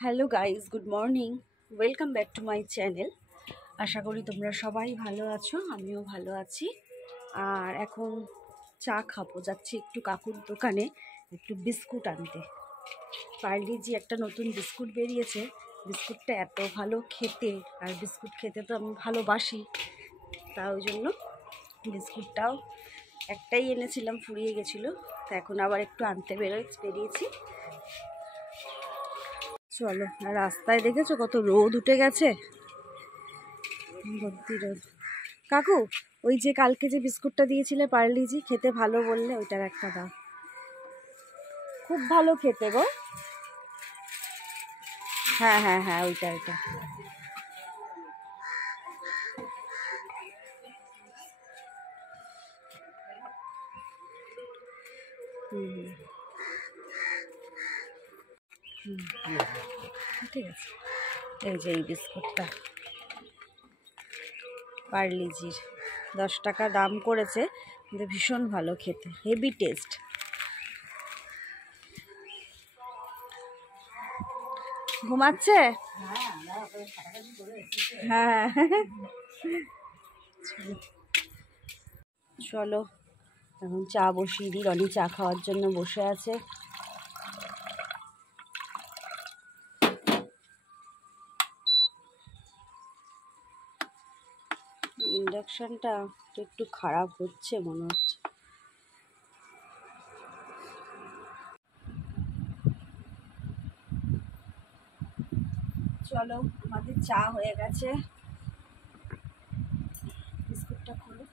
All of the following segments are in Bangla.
Hello guys, good morning. Welcome back to my channel. আশা করি তোমরা সবাই ভালো আছো, আমিও ভালো আছি। আর এখন চা খাবো, যাচ্ছি একটু কাকুর দোকানে একটু বিস্কুট আনতে। পার্লিজি একটা নতুন বিস্কুট বেরিয়েছে, বিস্কুটটা এত ভালো খেতে, আর বিস্কুট খেতে তো আমি ভালোবাসি, তা ওই জন্য বিস্কুটটাও একটাই এনেছিলাম, ফুরিয়ে গেছিলো, তা এখন আবার একটু আনতে বেরিয়েছি। চলো। আর রাস্তায় দেখেছো কত রোদ উঠে গেছে, ভর্তি রোদ। কাকু, ওই যে কালকে যে বিস্কুটটা দিয়েছিলে পার্লিজি, খেতে ভালো বললে, ওইটার একটা দাও। খুব ভালো খেতে গো। হ্যাঁ হ্যাঁ হ্যাঁ, ওইটা ওইটা। ঠিক আছে, এই যে এই বিস্কুটটা পার্লিজির 10 টাকা দাম করেছে, কিন্তু ভীষণ ভালো খেতে, হেভি টেস্ট। ঘুমাচ্ছে? হ্যাঁ, চলো এখন চা বসিয়ে দিই। রনি চা খাওয়ার জন্য বসে আছে। ইন্ডাকশানটা একটু খারাপ হচ্ছে মনে হচ্ছে। চলো, আমাদের চা হয়ে গেছে। বিস্কুটটা খোলো,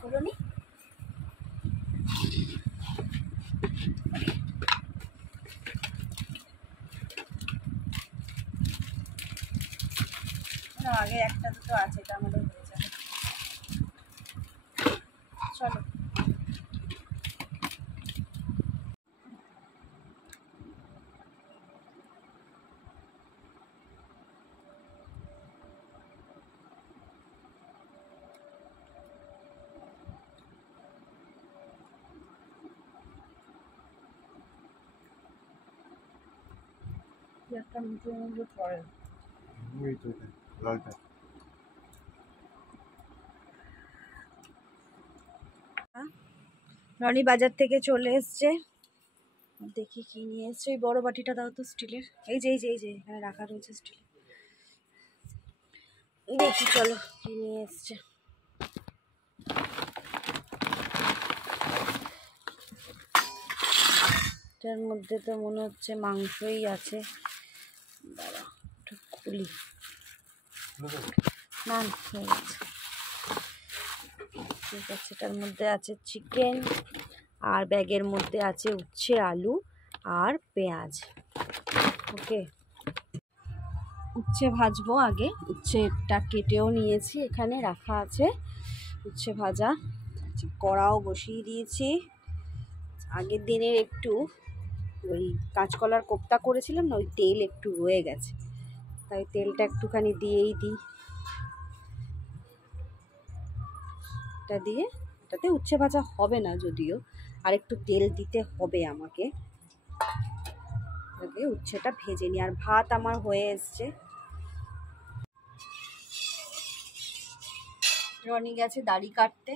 খোলোনি? আগে একটা দুটো আছে, এটা আমাদের হয়ে যাবে। চলো। একটা মুঠো মুঠো পড়ে রনি বাজার থেকে চলে এসছে, দেখি কি নিয়ে এসছে। ওই বড় বাটিটা দাও তো, স্টিলের। এই যে এখানে রাখা রয়েছে স্টিলের। দেখি চলো কি নিয়ে এসছে। এটার মধ্যে তো মনে হচ্ছে মাংসই আছে। দাঁড়া একটু খুলি। না হয়ে গেছে, ঠিক আছে। এটার মধ্যে আছে চিকেন, আর ব্যাগের মধ্যে আছে উচ্ছে, আলু আর পেঁয়াজ। ওকে, উচ্ছে ভাজবো আগে। উচ্ছেটা কেটেও নিয়েছি, এখানে রাখা আছে উচ্ছে ভাজা। কড়াও বসিয়ে দিয়েছি। আগের দিনের একটু ওই কাঁচকলার কোপ্তা করেছিলাম না, ওই তেল একটু রয়ে গেছে, তাই তেলটা একটুখানি দিয়েই দিই। এটা দিয়ে, এটাতে উচ্ছে ভাজা হবে না যদিও, আর একটু তেল দিতে হবে আমাকে। আগে উচ্ছেটা ভেজে নিই। আর ভাত আমার হয়ে এসছে। রনি গেছে দাড়ি কাটতে,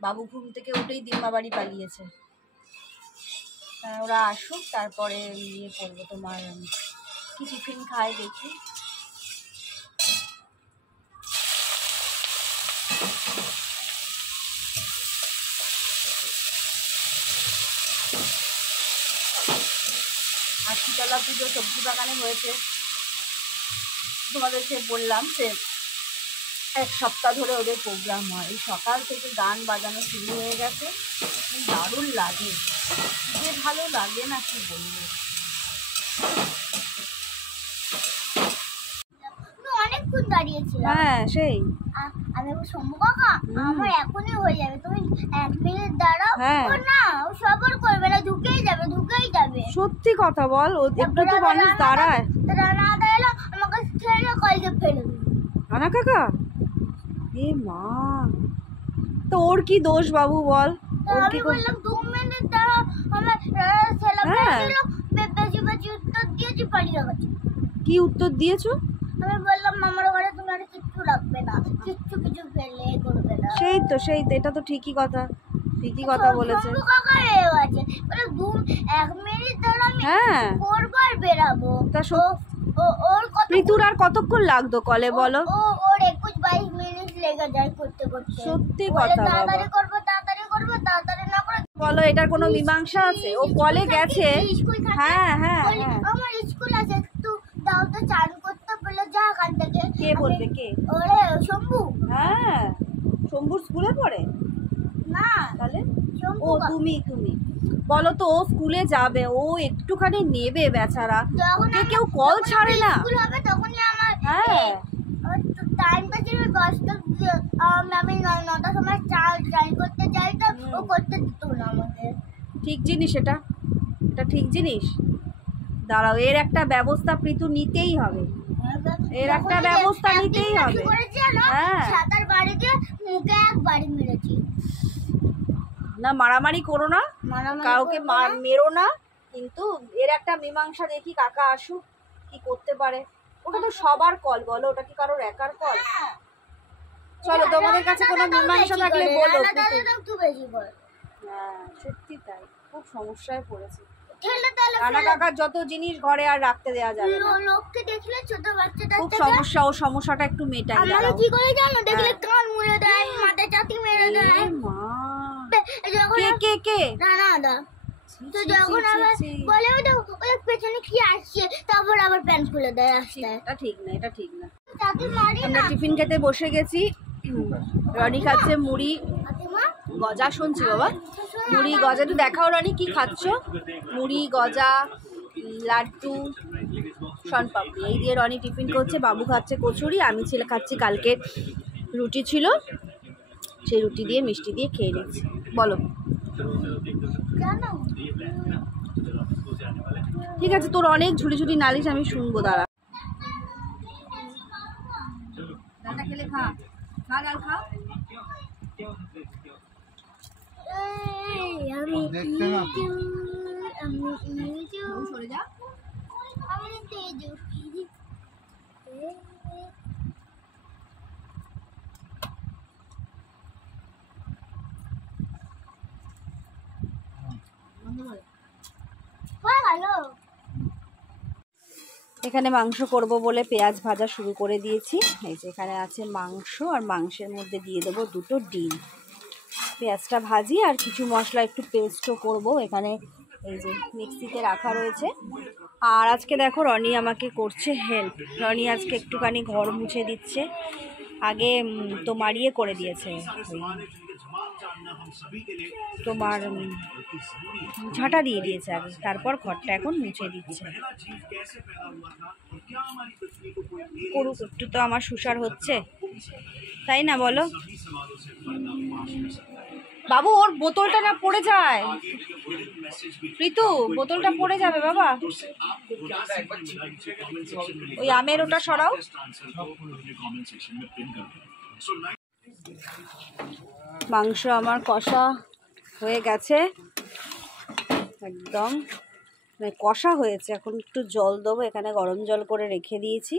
বাবু ঘুম থেকে উঠেই দিম্মা বাড়ি পালিয়েছে। ওরা আসুক, তারপরে ইয়ে করবো, তোমার কি টিফিন খায় দেখি। আর শীতলা পুজো সবজি বাগানে হয়েছে, তোমাদেরকে বললাম যে 1 সপ্তাহ ধরে ওদের প্রোগ্রাম হয়। এই সকাল থেকে গান বাজানো শুরু হয়ে গেছে, দারুণ লাগে, যে ভালো লাগে না কি বলবো। অনেকক্ষণ দাঁড়িয়েছিলাম। হ্যাঁ সেই আমি শম্ভু কাকা, আমার এখনই হয়ে যাবে, তুমি 1 মিনিট দাঁড়াও। হ্যাঁ। না, ও সবর করবে না, ঢুকেই যাবে। সত্যি কথা বল, ও একটু তো মানুষ দাঁড়ায়। রানা দাঁড়ালো, আমাকে ছেড়ে কলকে ফেলে দিল। রানা কাকা, এ মা, তো ওর কি দোষ বাবু বল? আমি বললাম 2 মিনিট দাঁড়াও, আমার ছেলে ফেলে দিল, বেশি হারিয়ে গেছে। কি উত্তর দিয়েছো? আমি বললাম মামার ঘরে তুমি আর কিচ্ছু রাখবে না, কিছু ফেলে করবে না। সেই তো এটা তো ঠিকই কথা বলেছে। শম্ভু কাকা এও আছে, বলে 1 মিনিট ধরে আমি হ্যাঁ করবো আর বেরাবো। তা ওর কত ঋতুর আর কতক্ষণ লাগতো কলে বলো? ওর 21-22 মিনিট লেগে যায় করতে। সত্যি বলে কথা বাবা। তাড়াতাড়ি করবো, তাড়াতাড়ি না করে বলো এটার কোনো মীমাংসা আছে? ও কলে গেছে। স্কুল থাকে। হ্যাঁ আমার স্কুল আছে, একটু দাও তো, চান করতে বলে যা এখান থেকে। কে বলবে? কে? ওরে শম্ভু। হ্যাঁ শম্ভুর স্কুলে পড়ে? না তাহলে শম্ভু ও তুমি বলো তো, ও স্কুলে যাবে, ও একটুখানি নেবে বেচারা, ওকে কেউ কল ছাড়ে না। স্কুল হবে তখনই আমার হ্যাঁ টাইমটা ছিল 10টা, আমি 9টার সময় চান করতে চাইতাম, ও করতে দিত না আমাকে। ঠিক জিনিস এটা ঠিক জিনিস। দাঁড়াও, এর একটা ব্যবস্থা প্রীতু নিতেই হবে। এর একটা ব্যবস্থা নিতেই হবে। হ্যাঁ সাতার বাড়িতে মুখে একবারই মেরেছি। না মারামারি করো না, কাউকে মেরো না, কিন্তু এর একটা মীমাংসা দেখি। কাকা আসুক, কি করতে পারে। ওটা তো সবার কল, বলো ওটা কি কারোর একার কল? চলো তোমাদের কাছে কোনো মীমাংসা থাকলে বলো। হ্যাঁ সত্যি তাই, খুব সমস্যায় পড়েছে। রানা কাকার যত জিনিস ঘরে আর রাখতে দেওয়া যাবে না। লোককে দেখলে ছোট বাচ্চাটা খুব সমস্যা, ও সমস্যাটা একটু মেটাই। আমাকে কি করে জানো, দেখলে কান মুড়ে দেয়, মাথায় চাটি মেরে দেয়। মা যখন কে না তো যখন আবার বলে ওই পেছনে কি আসছে, তারপর আবার প্যান্ট খুলে দেয় আসতে। এটা ঠিক না। চাটি মারি আমরা না। টিফিন খেতে বসে গেছি। রনি খাচ্ছে মুড়ি গজা। শুনছি বাবা, মুড়ি গজা একটু দেখাও রনি, কি খাচ্ছ? মুড়ি গজা, লাড্ডু, শনপাপড়ি, এই দিয়ে রনি টিফিন করছে। বাবু খাচ্ছে কচুরি, আমি খাচ্ছি কালকে রুটি ছিল, সেই রুটি দিয়ে মিষ্টি দিয়ে খেয়ে নিচ্ছি। বলো জানো ঠিক আছে, তোর অনেক ঝুড়ি নালিশ আমি শুনবো। দাঁড়া, ডালটা খেলে খা, ডাল খা। আমি সরে যা। এখানে মাংস করব বলে পেঁয়াজ ভাজা শুরু করে দিয়েছি। এই যে এখানে আছে মাংস, আর মাংসের মধ্যে দিয়ে দেবো 2টো ডিম। পেঁয়াজটা ভাজি আর কিছু মশলা একটু পেস্টও করব। এখানে এই যে মিক্সিতে রাখা রয়েছে। আর আজকে দেখো রনি আমাকে করছে হেল্প। রনি আজকে একটুখানি ঘর মুছে দিচ্ছে। আগে তোমার ইয়ে করে দিয়েছে, তোমার ঝাঁটা দিয়ে দিয়েছে আগে, তারপর ঘরটা এখন মুছে দিচ্ছে। করুক একটু, তো আমার সুসার হচ্ছে, তাই না বলো? বাবু ওর বোতলটা না পড়ে যায়, ঋতু বোতলটা পড়ে যাবে বাবা। ওই আমের ওটা সরাও। মাংস আমার কষা হয়ে গেছে, একদম মানে কষা হয়েছে। এখন একটু জল দেবো, এখানে গরম জল করে রেখে দিয়েছি।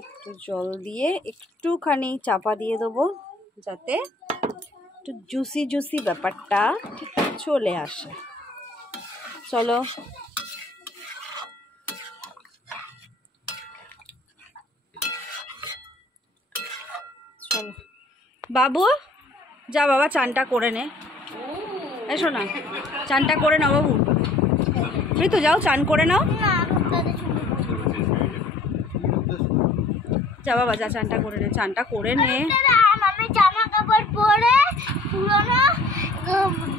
একটু জল দিয়ে একটুখানি চাপা দিয়ে দেবো, যাতে একটু জুসি ব্যাপারটা চলে আসে। চলো বাবু যা, বাবা চানটা করে নে, এসো না, চানটা করে নাও বাবু। তো যাও চান করে নাও, যা বাবা যা, চানটা করে নে, চানটা করে নে। আমি জামা কাপড় পরে পুরোনো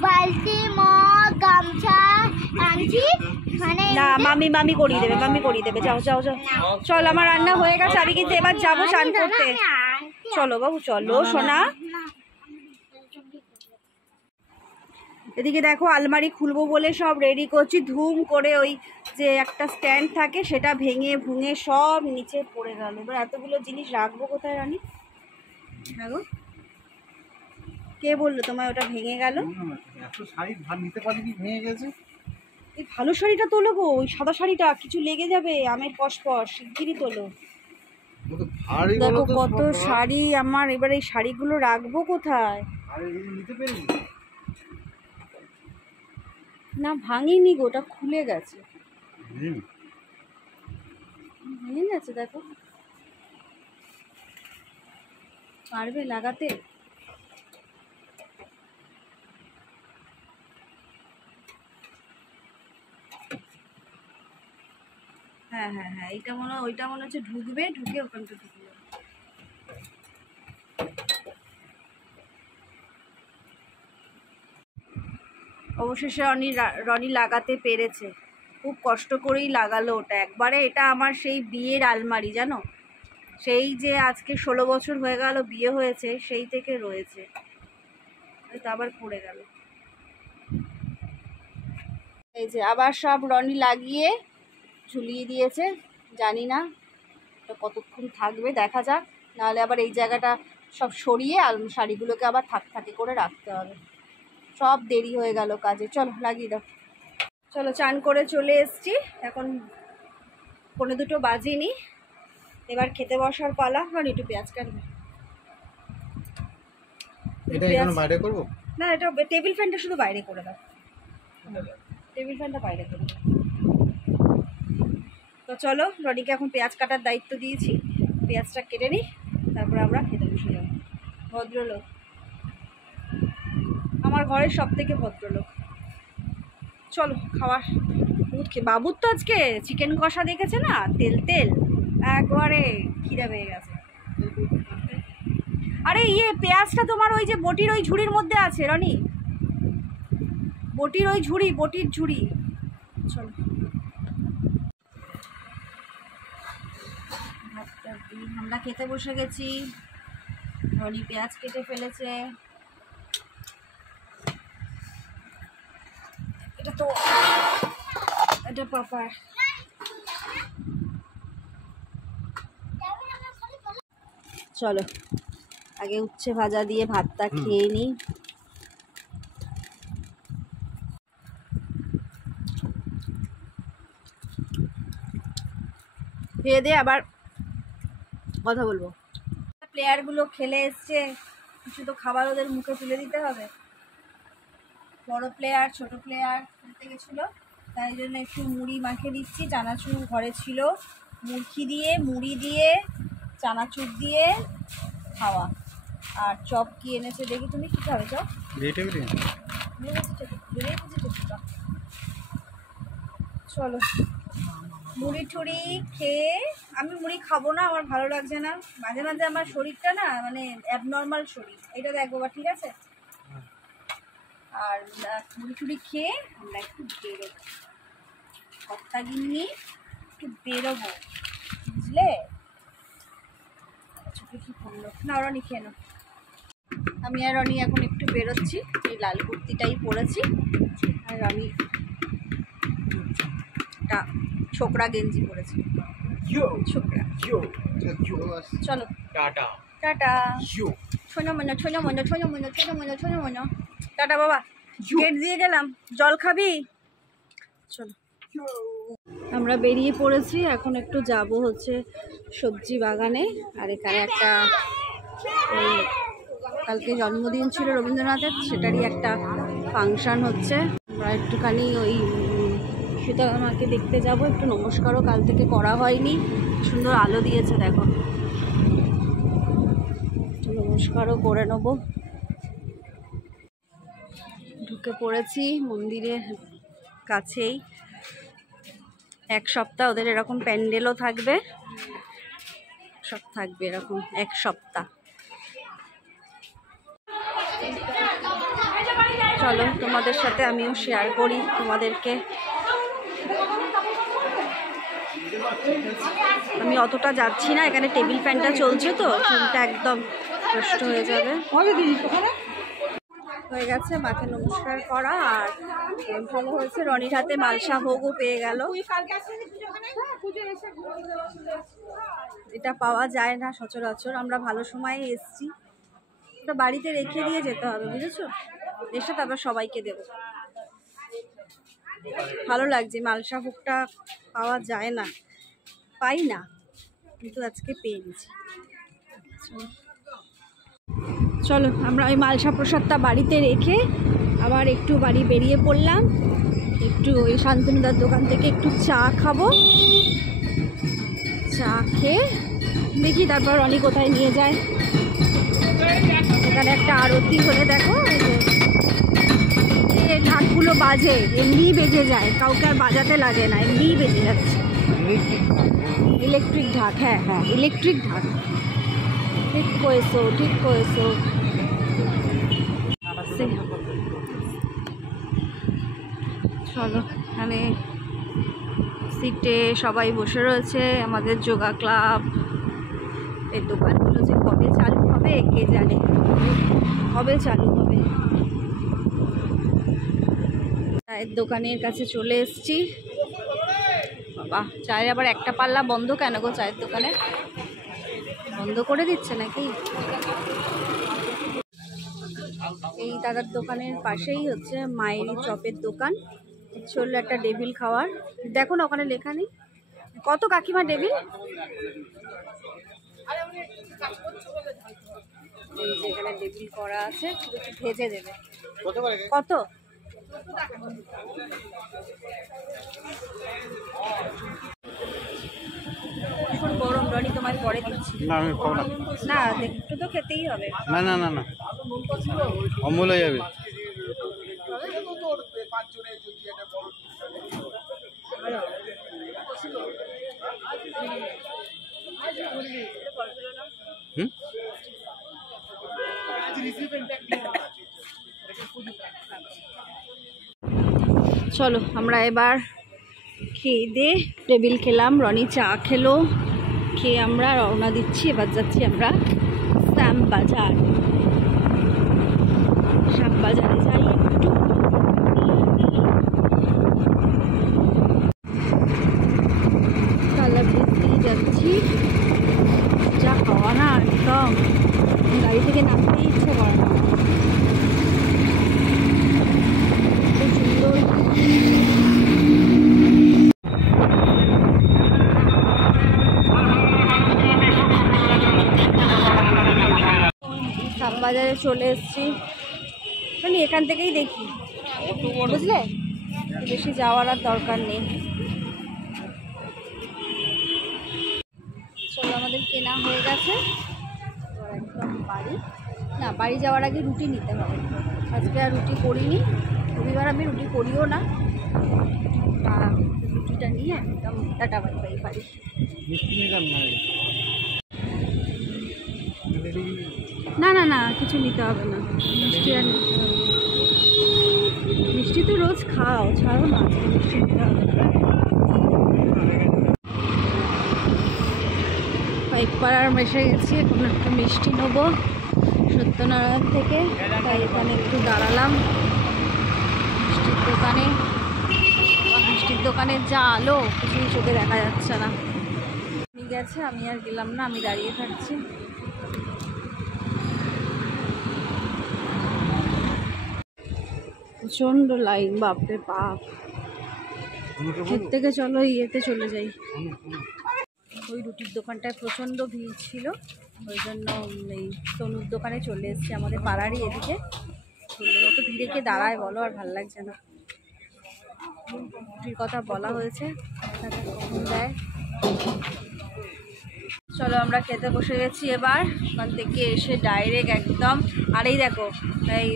বালতি, মগ, গামছা আনছি। না মামি করিয়ে দেবে, যাও চল, আমার রান্না হয়ে গেছে, আমি কিন্তু এবার যাবো চান করতে। চলো বাবু চলো সোনা। এদিকে দেখো আলমারি খুলবো বলে সব রেডি করছি, ধুম করে ওই যে একটা স্ট্যান্ড থাকে সেটা ভেঙে ভুঙে সব নিচে পড়ে গেল। এবার এতগুলো জিনিস রাখবো কোথায় রানি? হ্যাঁ গো, কে বললো তোমায় ওটা ভেঙে গেল? এত শাড়ি ধার নিতে পারি কি ভেঙে গেছে? এই ভালো শাড়িটা তোলো গো, ওই সাদা শাড়িটা কিছু লেগে যাবে, আমের পশপশ, শিগগিরই তোলো। দেখো কত শাড়ি আমার, এবার এই শাড়িগুলো রাখবো কোথায়? না ভাঙিনি গো, ওটা খুলে গেছে। ভেঙে গেছে দেখো। পারবে লাগাতে? হ্যাঁ হ্যাঁ হ্যাঁ, এইটা মনে হয়, ওইটা মনে হচ্ছে ঢুকবে, ঢুকে ওখানটা ঢুকে যাবে। অবশেষে রনি লাগাতে পেরেছে, খুব কষ্ট করেই লাগালো ওটা একবারে। এটা আমার সেই বিয়ের আলমারি, জানো, সেই যে আজকে 16 বছর হয়ে গেল বিয়ে হয়েছে, সেই থেকে রয়েছে, তো আবার পড়ে গেল। এই যে আবার সব রনি লাগিয়ে ঝুলিয়ে দিয়েছে, জানি না এটা কতক্ষণ থাকবে, দেখা যাক। নাহলে আবার এই জায়গাটা সব সরিয়ে শাড়িগুলোকে আবার থাকে করে রাখতে হবে। সব দেরি হয়ে গেল কাজে। চলো লাগিয়ে দাও। চলো, চান করে চলে এসছি, এখন 1:45 বাজেনি, এবার খেতে বসার পালা। রনি একটু পেঁয়াজ কাটবে। এটা এখন বাইরে করব না, এটা টেবিল ফ্যানটা শুধু বাইরে করে দাও, টেবিল ফ্যানটা বাইরে করে দাও। তো চলো, রনিকে এখন পেঁয়াজ কাটার দায়িত্ব দিয়েছি, পেঁয়াজটা কেটে নিই, তারপর আমরা খেতে বসে যাবো। ভদ্রলোক, আমার ঘরের সব থেকে ভদ্রলোক। চলো খাওয়ার বাবুর তো আজকে চিকেন কষা দেখেছে না, তেল তেল একবারে খিদে পেয়ে গেছে। আরে পেঁয়াজটা তোমার ওই যে বটির ওই ঝুড়ির মধ্যে আছে রনি, বটির ওই ঝুড়ি, বটির ঝুড়ি। চলো ভাতটা দিই, আমরা খেতে বসে গেছি। রনি পেঁয়াজ কেটে ফেলেছে, এটা তো এটা পাপার। চলো আগে উচ্ছে ভাজা দিয়ে ভাতটা খেয়ে নিই। খেয়ে দিয়ে আবার কথা বলবো। প্লেয়ারগুলো খেলে এসছে, কিছু তো খাবার ওদের মুখে তুলে দিতে হবে। বড় প্লেয়ার ছোট প্লেয়ার খেলতে গেছিলো, তাই জন্য একটু মুড়ি মাখিয়ে দিচ্ছি। চানাচুর ঘরে ছিল, মুড়ি দিয়ে চানাচুর দিয়ে খাওয়া। আর চপ কি এনেছে দেখি, তুমি কি খাবে চপ? চলো মুড়ি টুড়ি খেয়ে, আমি মুড়ি খাবো না, আমার ভালো লাগছে না, মাঝে মাঝে আমার শরীরটা না মানে অ্যাবনর্মাল শরীর, এটা দেখবো বা, ঠিক আছে? আর মুড়ি টুড়ি খেয়ে আমরা একটু বেরোবো, কর্তা গিন্নি একটু বেরোবো, বুঝলে? চোখে কি পড়লো না, রনি খেয়ে নাও। আমি আর রনি এখন একটু বেরোচ্ছি, এই লাল কুর্তিটাই পরেছি, আর রনি একটা ছোকরা গেঞ্জি পরেছি, ছোকরা। চলো টাটা টাটা, ছোনো মনো ছোনো মনো ছোনো মনো ছোনো মনো ছোনো মনো, টাটা বাবা। গেট দিয়ে গেলাম, জল খাবি? চলো আমরা বেরিয়ে পড়েছি, এখন একটু যাব হচ্ছে সবজি বাগানে। আর এখানে একটা ওই কালকে জন্মদিন ছিল রবীন্দ্রনাথের, সেটারই একটা ফাংশন হচ্ছে। আমরা একটুখানি ওই সীতামাকে দেখতে যাব, একটু নমস্কারও কাল থেকে করা হয়নি, সুন্দর আলো দিয়েছে দেখো, একটু নমস্কারও করে নেব। ঢুকে পড়েছি মন্দিরের কাছেই, এক সপ্তাহ ওদের এরকম প্যান্ডেলও থাকবে, সব থাকবে এরকম এক সপ্তাহ। চলো তোমাদের সাথে আমিও শেয়ার করি তোমাদেরকে। আমি অতটা যাচ্ছি না, এখানে টেবিল ফ্যানটা চলছে তো ফোনটা একদম নষ্ট হয়ে যাবে। হয়ে গেছে মাকে নমস্কার করা, আর ভালো হয়েছে রনির হাতে মালসা ভোগও পেয়ে গেল, এটা পাওয়া যায় না সচরাচর। আমরা ভালো সময়ে এসছি, ওটা বাড়িতে রেখে দিয়ে যেতে হবে, বুঝেছো? এসে তারপর সবাইকে দেবো। ভালো লাগছে। মালসা ভোগটা পাওয়া যায় না, পাই না, কিন্তু আজকে পেয়ে গেছি। চলো আমরা ওই মালসা প্রসাদটা বাড়িতে রেখে আবার একটু বাড়ি বেরিয়ে পড়লাম। একটু ওই শান্তনুদার দোকান থেকে একটু চা খাবো, চা খেয়ে দেখি তারপর রনি কোথায় নিয়ে যায়। এখানে একটা আরতি হলে দেখো এই ঢাকগুলো বাজে, এমনিই বেজে যায়, কাউকে আর বাজাতে লাগে না, এমনিই বেজে যাচ্ছে। ইলেকট্রিক ঢাক, হ্যাঁ হ্যাঁ ইলেকট্রিক ঢাক, ঠিক করেছো ঠিক করেছো। চলো এখানে সিটে সবাই বসে রয়েছে। আমাদের যোগা ক্লাব, এই দোকানগুলো যে কবে চালু হবে কে জানে, কবে চালু হবে। চায়ের দোকানের কাছে চলে এসেছি। বাবা, চায়ের আবার একটা পাল্লা বন্ধ কেন গো? চায়ের দোকানে বন্ধ করে দিচ্ছে নাকি? এই দাদার দোকানের পাশেই হচ্ছে মায়েরই চপের দোকান। চললো একটা ডেভিল খাওয়ার, দেখো না ওখানে লেখা নেই কত কাকিমা ডেভিল। এই যে এখানে ডেভিল করা আছে, শুধু একটু ভেজে দেবে। কত? ভীষণ গরম, রনি তোমায় পরে দিচ্ছি। না আমি খাবো না। না একটু তো খেতেই হবে। না না না না, অমূল হয়ে যাবে। হুম, চলো আমরা এবার খেয়ে দিয়ে টেবিল খেলাম, রনি চা খেলো, খেয়ে আমরা রওনা দিচ্ছি। এবার যাচ্ছি আমরা শ্যামবাজার। শ্যামবাজারে যাই একটু। কালা ব্রিজ যাচ্ছি, যা হাওয়া না একদম, গাড়ি থেকে নামতেই ইচ্ছে করে না। খুব সুন্দর। শ্যামবাজারে চলে এসেছি, মানে এখান থেকেই দেখি, বুঝলে, বেশি যাওয়ার আর দরকার নেই। চলো আমাদের কেনা হয়ে গেছে, এবার একদম বাড়ি। না, বাড়ি যাওয়ার আগে রুটি নিতে হবে। আজকে আর রুটি করিনি, রবিবার আমি রুটি করিও না। রুটিটা নিয়ে একদম টাটা বাড়ি বাড়ি বাড়ি। না না না, কিছু নিতে হবে না, মিষ্টি আর নিতে হবে। মিষ্টি তো রোজ খাও, ছাড়ো না, আজকে মিষ্টি নিতে হবে। পাইকপাড়ার মেশে গেছি, এখন একটু মিষ্টি নেবো সত্যনারায়ণ থেকে, তাই এখানে একটু দাঁড়ালাম মিষ্টির দোকানে। মিষ্টির দোকানে যা আলো, কিছুই চোখে দেখা যাচ্ছে না। ঠিক আছে, আমি আর গেলাম না, আমি দাঁড়িয়ে থাকছি। প্রচন্ড লাইন, বাপরে বাপ। এর থেকে চলো ইয়েতে চলে যাই। ওই রুটির দোকানটায় প্রচণ্ড ভিড় ছিল, ওই জন্য এই তনুর দোকানে চলে এসেছি, আমাদের পাড়ারই এদিকে। অত ভিড়ে কে দাঁড়ায় বলো, আর ভাল লাগছে না। রুটির কথা বলা হয়েছে, কখন দেয়। চলো আমরা খেতে বসে গেছি এবার। ওখান থেকে এসে ডাইরেক্ট একদম, আর এই দেখো এই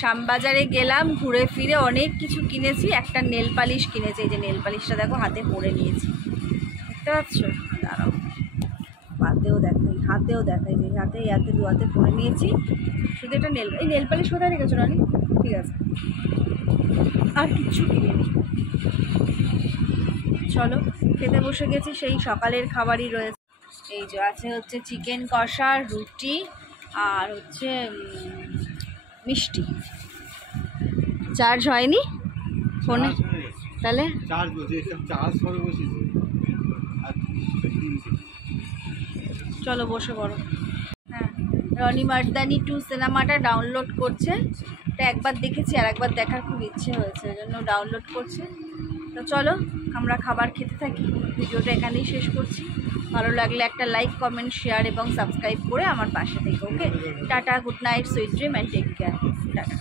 শ্যামবাজারে গেলাম, ঘুরে ফিরে অনেক কিছু কিনেছি। একটা নেল পালিশ কিনেছি, এই যে নেল পালিশটা দেখো হাতে পরে নিয়েছি, দেখতে পাচ্ছ? দাঁড়াও, হাতেও দেখাই, হাতেও দেখাই, যে হাতে দু হাতে পরে নিয়েছি। শুধু একটা এই নেল পালিশ কোথায় রেখেছো রানি? ঠিক আছে, আর কিচ্ছু কিনিনি। চলো খেতে বসে গেছি, সেই সকালের খাবারই রয়েছে। এই যে আছে হচ্ছে চিকেন কষা, রুটি, আর হচ্ছে মিষ্টি। চার্জ হয়নি ফোনে? তাহলে চলো বসে পড়ো। হ্যাঁ, রনি মার্দানি 2 সিনেমাটা ডাউনলোড করছে। এটা একবার দেখেছি, আর একবার দেখার খুব ইচ্ছে হয়েছে, ওই জন্য ডাউনলোড করছে। তো চলো আমরা খাবার খেতে থাকি। ভিডিওটা এখানেই শেষ করছি। ভালো লাগলে একটা লাইক, কমেন্ট, শেয়ার এবং সাবস্ক্রাইব করে আমার পাশে থেকে। Okay, ta-ta, good night, sweet dream and take care. Tata.